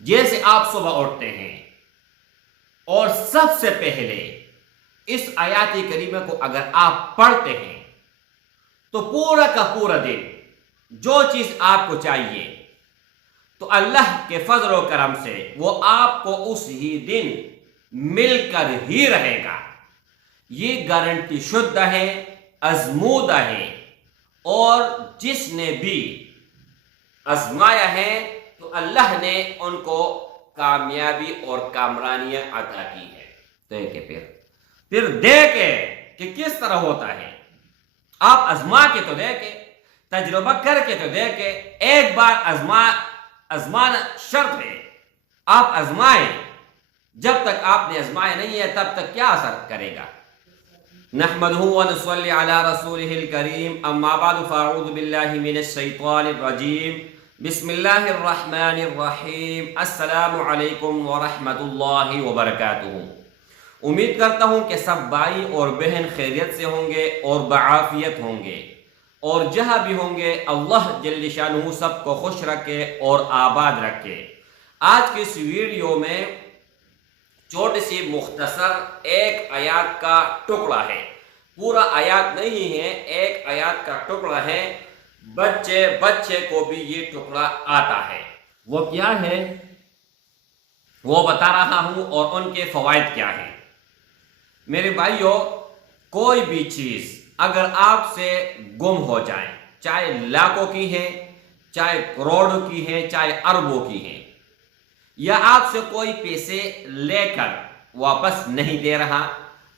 جیسے آپ صبح اٹھتے ہیں اور سب سے پہلے اس آیات کریمہ کو اگر آپ پڑھتے ہیں تو پورا کا پورا دن جو چیز آپ کو چاہیے تو اللہ کے فضل و کرم سے وہ آپ کو اس ہی دن مل کر ہی رہے گا۔ یہ گارنٹی شدہ ہے، ازمودہ ہے، اور جس نے بھی آزمایا ہے تو اللہ نے ان کو کامیابی اور کامرانیاں عطا کی ہے۔ دیکھیں پھر دیکھیں کہ کس طرح ہوتا ہے۔ آپ آزما کے تو دیکھیں، تجربہ کر کے تو دیکھیں، ایک بار آزمانا شرط ہے۔ آپ آزمائیں، جب تک آپ نے آزمایا نہیں ہے تب تک کیا اثر کرے گا۔ نحمده ونصلي على رسوله الكريم، اما بعد فاعوذ بالله من الشيطان الرجيم، بسم الله الرحمن الرحیم، السلام علیکم ورحمۃ اللہ وبرکاتہ۔ امید کرتا ہوں کہ سب بھائی اور بہن خیریت سے ہوں گے اور بعافیت ہوں گے، اور جہاں بھی ہوں گے اللہ جل شانہ سب کو خوش رکھے اور آباد رکھے۔ آج کی اس ویڈیو میں چھوٹی سی مختصر ایک آیات کا ٹکڑا ہے، پورا آیات نہیں ہے، ایک آیات کا ٹکڑا ہے۔ بچے کو بھی یہ ٹکڑا آتا ہے، وہ کیا ہے وہ بتا رہا ہوں اور ان کے فوائد کیا ہیں۔ میرے بھائیوں، کوئی بھی چیز اگر آپ سے گم ہو جائے، چاہے لاکھوں کی ہے، چاہے کروڑوں کی ہے، چاہے اربوں کی ہے، یا آپ سے کوئی پیسے لے کر واپس نہیں دے رہا،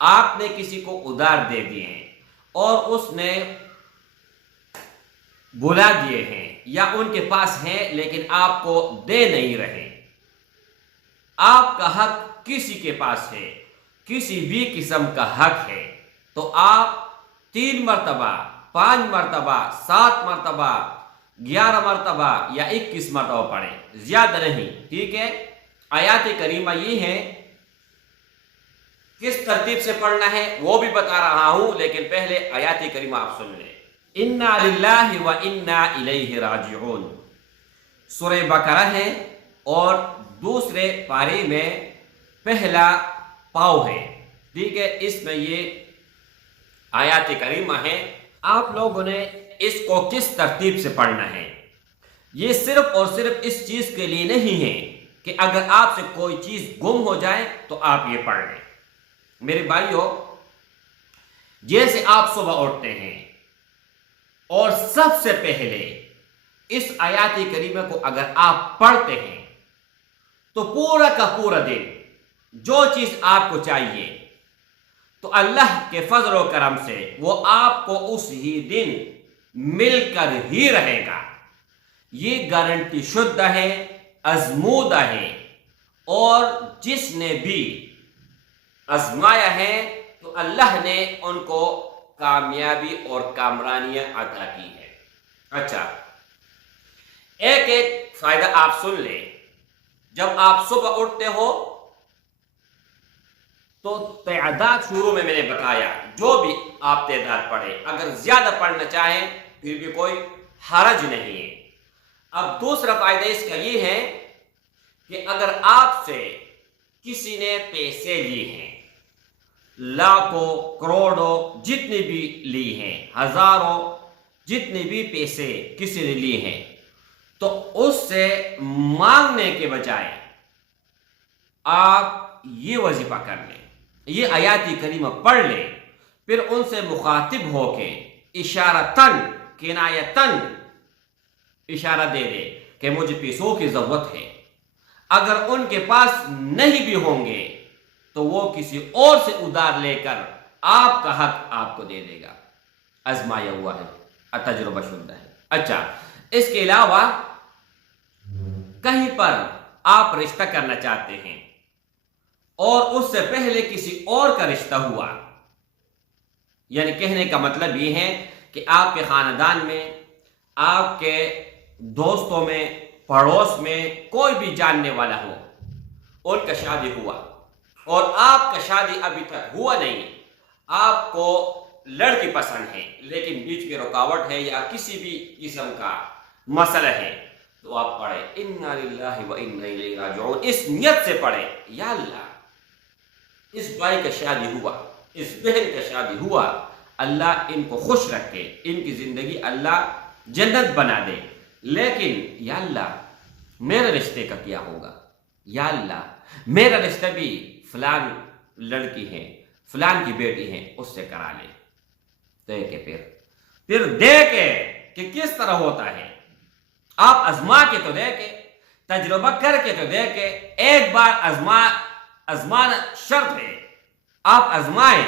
آپ نے کسی کو ادھار دے دیے ہیں اور اس نے بلا دیے ہیں، یا ان کے پاس ہیں لیکن آپ کو دے نہیں رہے، آپ کا حق کسی کے پاس ہے، کسی بھی قسم کا حق ہے، تو آپ 3 مرتبہ، 5 مرتبہ، 7 مرتبہ، 11 مرتبہ یا 21 مرتبہ پڑھیں، زیادہ نہیں، ٹھیک ہے۔ آیات کریمہ یہ ہے، کس ترتیب سے پڑھنا ہے وہ بھی بتا رہا ہوں، لیکن پہلے آیات کریمہ آپ سن لیں۔ انا للہ و انا الیہ راجعون، سورہ بقرہ ہے اور دوسرے پارے میں پہلا پاؤ ہے، ٹھیک ہے۔ اس میں یہ آیات کریمہ ہے، آپ لوگوں نے اس کو کس ترتیب سے پڑھنا ہے۔ یہ صرف اور صرف اس چیز کے لیے نہیں ہے کہ اگر آپ سے کوئی چیز گم ہو جائے تو آپ یہ پڑھ لیں۔ میرے بھائیوں، جیسے آپ صبح اٹھتے ہیں اور سب سے پہلے اس آیات کریمہ کو اگر آپ پڑھتے ہیں تو پورا کا پورا دن جو چیز آپ کو چاہیے تو اللہ کے فضل و کرم سے وہ آپ کو اس ہی دن مل کر ہی رہے گا۔ یہ گارنٹی شدہ ہے، ازمودہ ہے، اور جس نے بھی آزمایا ہے تو اللہ نے ان کو کامیابی اور کامرانیاں عطا کی ہے۔ اچھا، ایک فائدہ آپ سن لیں۔ جب آپ صبح اٹھتے ہو تو تعداد شروع میں نے بتایا، جو بھی آپ تعداد پڑھیں، اگر زیادہ پڑھنا چاہیں پھر بھی کوئی حرج نہیں ہے۔ اب دوسرا فائدہ اس کا یہ ہے کہ اگر آپ سے کسی نے پیسے لیے ہیں، لاکھوں، کروڑوں، جتنے بھی لی ہیں، ہزاروں، جتنے بھی پیسے کسی نے لیے ہیں، تو اس سے مانگنے کے بجائے آپ یہ وظیفہ کر لیں، یہ آیات کریمہ پڑھ لیں، پھر ان سے مخاطب ہو کے اشارتاً، کنایتاً اشارہ دے دے کہ مجھے پیسوں کی ضرورت ہے۔ اگر ان کے پاس نہیں بھی ہوں گے تو وہ کسی اور سے ادھار لے کر آپ کا حق آپ کو دے دے گا، آزمایا ہوا ہے، تجربہ شدہ ہے۔ اچھا، اس کے علاوہ کہیں پر آپ رشتہ کرنا چاہتے ہیں اور اس سے پہلے کسی اور کا رشتہ ہوا، یعنی کہنے کا مطلب یہ ہے کہ آپ کے خاندان میں، آپ کے دوستوں میں، پڑوس میں کوئی بھی جاننے والا ہو، ان کا شادی ہوا اور آپ کا شادی ابھی تک ہوا نہیں، آپ کو لڑکی پسند ہے لیکن بیچ میں رکاوٹ ہے یا کسی بھی قسم کا مسئلہ ہے، تو آپ پڑھیں انا للہ و انا الیہ راجعون، اس نیت سے پڑھیں یا اللہ اس بھائی کا شادی ہوا، اس بہن کا شادی ہوا، اللہ ان کو خوش رکھے، ان کی زندگی اللہ جنت بنا دے، لیکن یا اللہ میرے رشتے کا کیا ہوگا، یا اللہ میرا رشتہ بھی فلان لڑکی ہے، فلان کی بیٹی ہے، اس سے کرا لے۔ دیکھے پھر دیکھے کہ کس طرح ہوتا ہے، آپ ازما کے تو دیکھے، تجربہ کر کے تو دیکھے، ایک بار ازمانا شرط ہے، آپ ازمائیں،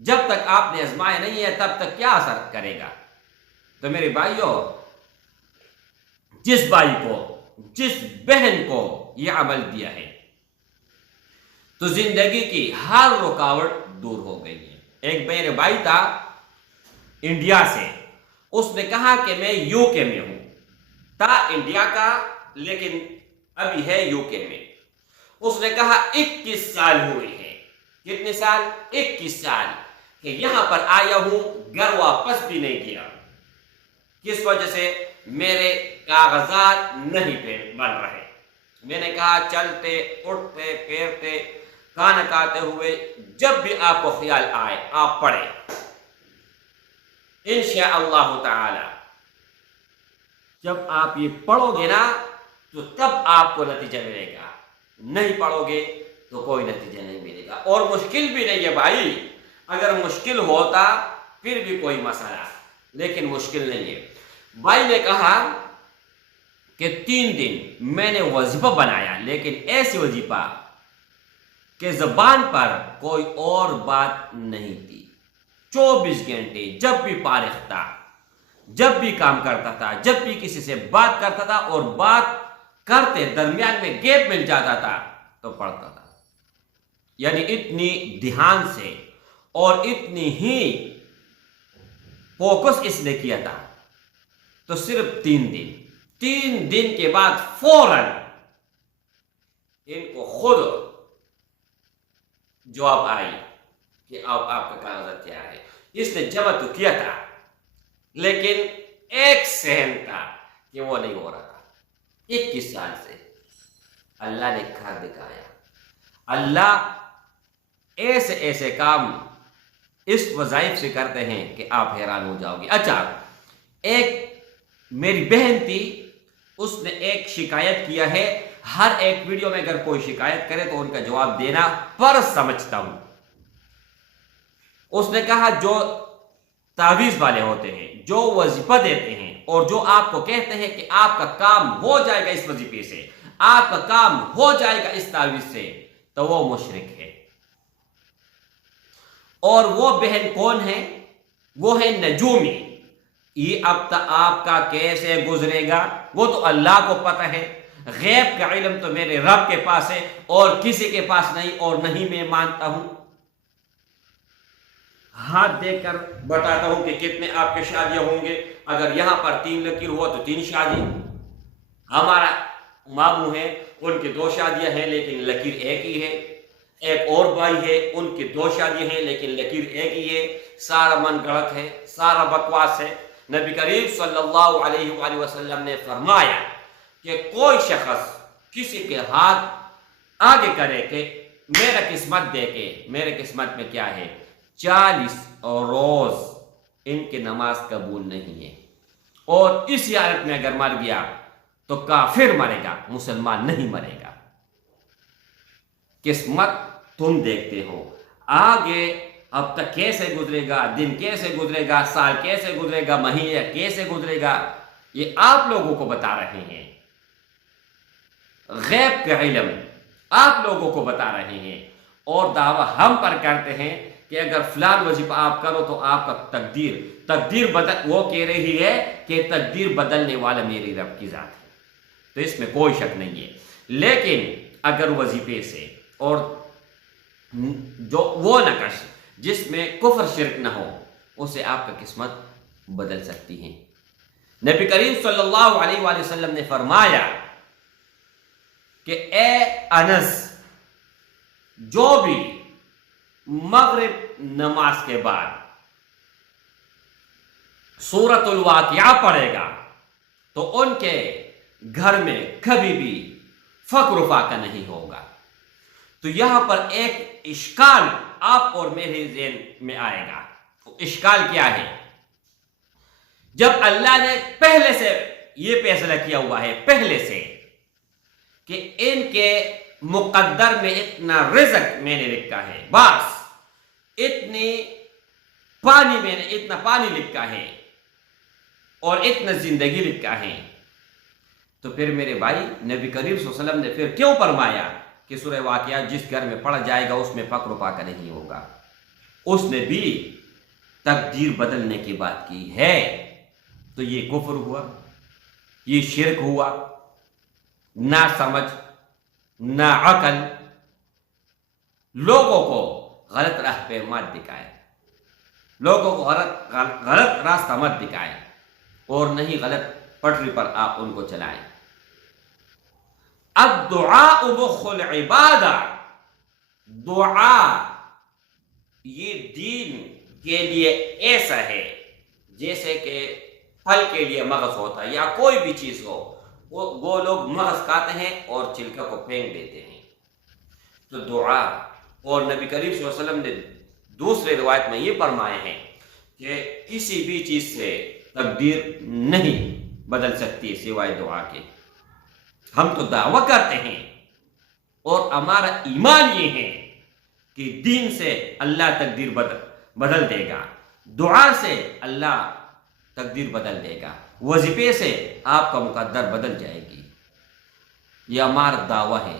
جب تک آپ نے ازمایا نہیں ہے تب تک کیا اثر کرے گا؟ تو میرے بھائیوں، جس بھائی کو جس بہن کو یہ عمل دیا ہے تو زندگی کی ہر رکاوٹ دور ہو گئی ہے۔ ایک میرے بھائی تھا انڈیا سے، اس نے کہا کہ میں یو کے میں ہوں، تھا انڈیا کا لیکن ابھی ہے یو کے میں۔ اس نے کہا 21 سال ہوئے ہیں، کتنے سال؟ 21 سال کہ یہاں پر آیا ہوں، گھر واپس بھی نہیں کیا۔ کس وجہ سے؟ میرے کاغذات نہیں بن رہے۔ میں نے کہا چلتے اٹھتے پھرتے کھانا کھاتے ہوئے جب بھی آپ کو خیال آئے آپ پڑھیں انشاءاللہ تعالی۔ جب آپ یہ پڑھو گے نا تو تب آپ کو نتیجہ ملے گا، نہیں پڑھو گے تو کوئی نتیجہ نہیں ملے گا۔ اور مشکل بھی نہیں ہے بھائی، اگر مشکل ہوتا پھر بھی کوئی مسئلہ، لیکن مشکل نہیں ہے۔ بھائی نے کہا کہ 3 دن میں نے وظیفہ بنایا، لیکن ایسی وظیفہ کہ زبان پر کوئی اور بات نہیں تھی، 24 گھنٹے جب بھی فارغ تھا، جب بھی کام کرتا تھا، جب بھی کسی سے بات کرتا تھا اور بات کرتے درمیان میں گیپ مل جاتا تھا تو پڑھتا تھا۔ یعنی اتنی دھیان سے اور اتنی ہی فوکس اس نے کیا تھا۔ تو صرف 3 دن کے بعد فوراً ان کو خود جواب آئی کہ اب آپ کا کاغذات تیار ہے۔ اس نے جمع تو کیا تھا لیکن ایک سہن تھا کہ وہ نہیں ہو رہا تھا۔ 21 سال سے اللہ نے کر دکھایا۔ اللہ ایسے ایسے کام اس وظائف سے کرتے ہیں کہ آپ حیران ہو جاؤ گے۔ اچھا، ایک میری بہن تھی، اس نے ایک شکایت کیا ہے، ہر ایک ویڈیو میں اگر کوئی شکایت کرے تو ان کا جواب دینا فرض سمجھتا ہوں۔ اس نے کہا جو تعویذ والے ہوتے ہیں، جو وظیفہ دیتے ہیں اور جو آپ کو کہتے ہیں کہ آپ کا کام ہو جائے گا اس وظیفے سے، آپ کا کام ہو جائے گا اس تعویذ سے، تو وہ مشرک ہے۔ اور وہ بہن کون ہے؟ وہ ہے نجومی۔ یہ اب تک آپ کا کیسے گزرے گا وہ تو اللہ کو پتہ ہے، غیب کا علم تو میرے رب کے پاس ہے اور کسی کے پاس نہیں، اور نہیں میں مانتا ہوں۔ ہاتھ دے کر بتاتا ہوں کہ کتنے آپ کے شادیاں ہوں گے۔ اگر یہاں پر 3 لکیر ہوا تو 3 شادی۔ ہمارا ماموں ہے، ان کی 2 شادیاں ہیں لیکن لکیر ایک ہی ہے۔ ایک اور بھائی ہے، ان کی 2 شادیاں ہیں لیکن لکیر ایک ہی ہے۔ سارا من گڑت ہے، سارا بکواس ہے۔ نبی کریم صلی اللہ علیہ وآلہ وسلم نے فرمایا کہ کوئی شخص کسی کے ہاتھ آگے کرے کہ میرا قسمت دیکھے، میرے قسمت میں کیا ہے، 40 روز ان کی نماز قبول نہیں ہے، اور اسی حالت میں اگر مر گیا تو کافر مرے گا، مسلمان نہیں مرے گا۔ قسمت تم دیکھتے ہو، آگے اب تک کیسے گزرے گا، دن کیسے گزرے گا، سال کیسے گزرے گا، مہینہ کیسے گزرے گا، یہ آپ لوگوں کو بتا رہے ہیں۔ غیب کا علم آپ لوگوں کو بتا رہے ہیں، اور دعویٰ ہم پر کرتے ہیں کہ اگر فلان وظیفہ آپ کرو تو آپ کا تقدیر بدل، وہ کہہ رہی ہے کہ تقدیر بدلنے والا میری رب کی ذات ہے، تو اس میں کوئی شک نہیں ہے۔ لیکن اگر وظیفے سے اور جو وہ نقش جس میں کفر شرک نہ ہو، اسے آپ کا قسمت بدل سکتی ہے۔ نبی کریم صلی اللہ علیہ وآلہ وسلم نے فرمایا کہ اے انس، جو بھی مغرب نماز کے بعد سورۃ الواقعہ پڑھے گا تو ان کے گھر میں کبھی بھی فقر و فاقہ نہیں ہوگا۔ تو یہاں پر ایک اشکال آپ اور میرے ذہن میں آئے گا۔ اشکال کیا ہے؟ جب اللہ نے پہلے سے یہ فیصلہ کیا ہوا ہے پہلے سے کہ ان کے مقدر میں اتنا رزق میں نے لکھا ہے، بس اتنا پانی لکھا ہے اور اتنا زندگی لکھا ہے، تو پھر میرے بھائی نبی کریم صلی اللہ علیہ وسلم نے پھر کیوں فرمایا کہ سورہ واقعہ جس گھر میں پڑا جائے گا اس میں فقر و فاقہ نہیں ہوگا؟ اس نے بھی تقدیر بدلنے کی بات کی ہے۔ تو یہ کفر ہوا، یہ شرک ہوا، نہ سمجھ نہ عقل، لوگوں کو غلط راہ پہ مت دکھائے، لوگوں کو غلط راستہ مت دکھائے، اور نہیں غلط پٹری پر آپ ان کو چلائیں۔ الدعاء مخ العبادہ، دعا یہ دین کے لیے ایسا ہے جیسے کہ پھل کے لیے مغز ہوتا ہے یا کوئی بھی چیز ہو، وہ لوگ مغز کھاتے ہیں اور چھلکے کو پھینک دیتے ہیں۔ تو دعا، اور نبی کریم صلی اللہ علیہ وسلم نے دوسرے روایت میں یہ فرمائے ہیں کہ کسی بھی چیز سے تقدیر نہیں بدل سکتی سوائے دعا کے۔ ہم تو دعویٰ کرتے ہیں اور ہمارا ایمان یہ ہے کہ دین سے اللہ تقدیر بدل دے گا، دعا سے اللہ تقدیر بدل دے گا، وظیفے سے آپ کا مقدر بدل جائے گی۔ یہ ہمارا دعویٰ ہے،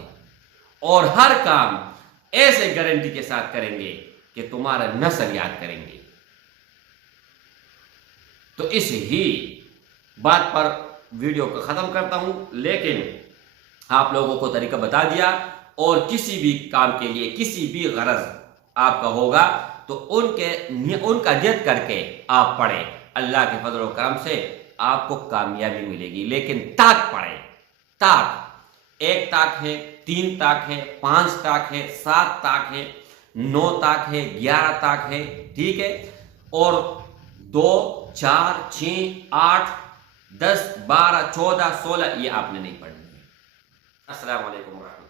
اور ہر کام ایسے گارنٹی کے ساتھ کریں گے کہ تمہارا نسل یاد کریں گے۔ تو اس ہی بات پر ویڈیو کو ختم کرتا ہوں، لیکن آپ لوگوں کو طریقہ بتا دیا، اور کسی بھی کام کے لیے کسی بھی غرض آپ کا ہوگا تو ان کا نیت کر کے آپ پڑھیں، اللہ کے فضل و کرم سے آپ کو کامیابی ملے گی۔ لیکن تاک پڑھیں، تاک، 1 تاک ہے، 3 تاک ہے، 5 تاک ہے، 7 تاک ہے، 9 تاک ہے، 11 تاک ہے، ٹھیک ہے، اور 2 4 6 8 10 12 14 16 یہ آپ نے نہیں پڑھنی ہے۔ السلام علیکم ورحمۃ اللہ۔